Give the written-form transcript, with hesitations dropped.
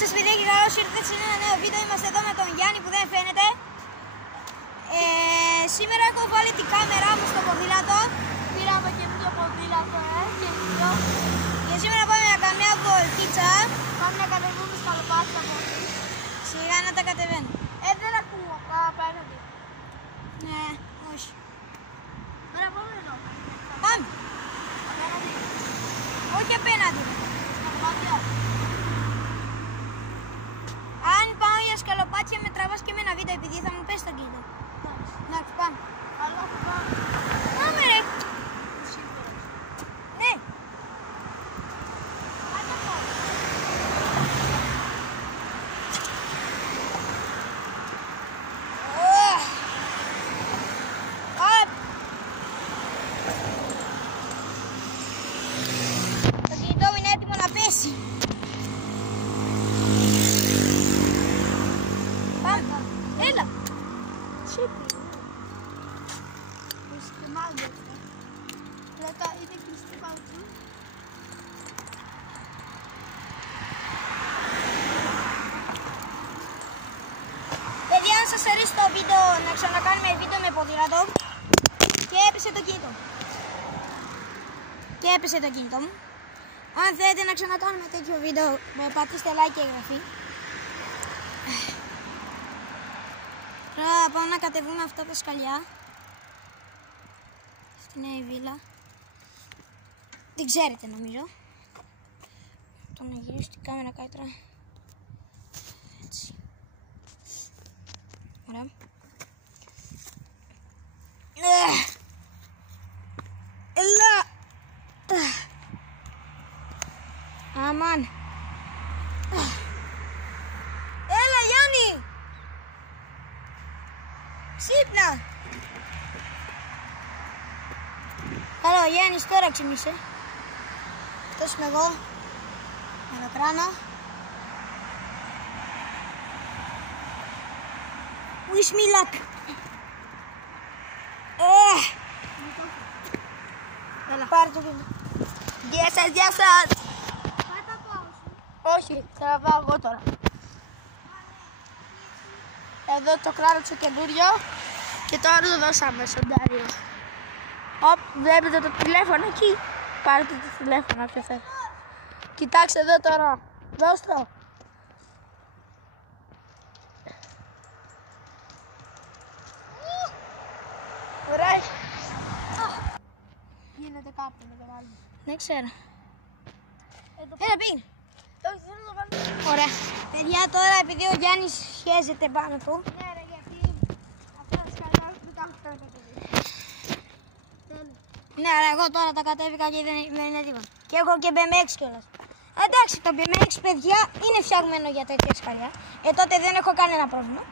σας παιδιά και καλώς ήρθατε σε ένα νέο βίντεο. Είμαστε εδώ με τον Γιάννη που δεν φαίνεται. Σήμερα έχω βάλει την κάμερά μου στο ποδήλατο. Πήραμε καινούριο ποδήλατο, καινούριο. Και σήμερα πάμε για καμιά βολτίτσα. Πάμε να κατεβούμε σκαλοπάτια από εκεί. Σιγά να τα κατεβαίνω. Δεν ακούω, απέναντι. Ναι, όχι. Τώρα πάμε εδώ. Πάμε. Απέναντι. Όχι απέναντι. Σκαλοπάτια. Αν πάω για σκαλοπάτια με τραβάς και με ένα βίντεο επειδή θα μου πέσει το κινητό. Εντάξει, πάμε. Αλλά θα πάμε. Πάμε ρε. Σίγουρα. Ναι. Άντε πάμε. Το κινητό μου είναι έτοιμο να πέσει. Πάμε. Έλα. Τσίπη. Σκεμάλια αυτά. Λέτα είναι κλειστή παντού. Παιδιά, αν σας αρέσει το βίντεο, να ξανακάνουμε βίντεο με ποδήλατο. Και έπεσε το κινητό μου. Και έπεσε το κινητό μου. Αν θέλετε να ξανακάνουμε τέτοιο βίντεο, πατήστε like και εγγραφή. Τώρα πάμε να κατεβούμε αυτά τα σκαλιά. Αυτή είναι η βίλα. Την ξέρετε νομίζω. Το να γυρίσω την κάμερα κάτω. Έτσι. Ωραία. Έλα! Αμάν. Έλα Γιάννη! Ξύπνα! Καλό Γιάννης, τώρα ξύπνησε. Αυτός είμαι εγώ. Με το κράνο. Wish me luck. Έλα, πάρε το κινητό. Γεια σας, γεια σας. Πάει τα πάω σου. Όχι, θα πάω εγώ τώρα. Εδώ το κράνο το καινούριο και τώρα το δώσαμε στον Ντάριο. Οπ, βλέπετε το τηλέφωνο εκεί. Πάρτε το τηλέφωνο όποιο θέλει. Κοιτάξτε εδώ τώρα. Δώσ' το. Ωραία. Γίνεται κάπου να το βάλουμε. Δεν ξέρω. Εδώ Έλα πήγαινε. Όχι, θέλω να το βάλουμε. Ωραία. Παιδιά, τώρα επειδή ο Γιάννης χέζεται πάνω του. Ναι ρε, γιατί αυτά τα σκαλιά δεν τα έχω κατεβεί. Τέλος. Ναι, αλλά εγώ τώρα τα κατέβηκα και δεν είναι τίποτα. Και έχω και BMX κιόλας. Εντάξει, το BMX παιδιά είναι φτιαγμένο για τέτοια σκαλιά. Τότε δεν έχω κανένα πρόβλημα.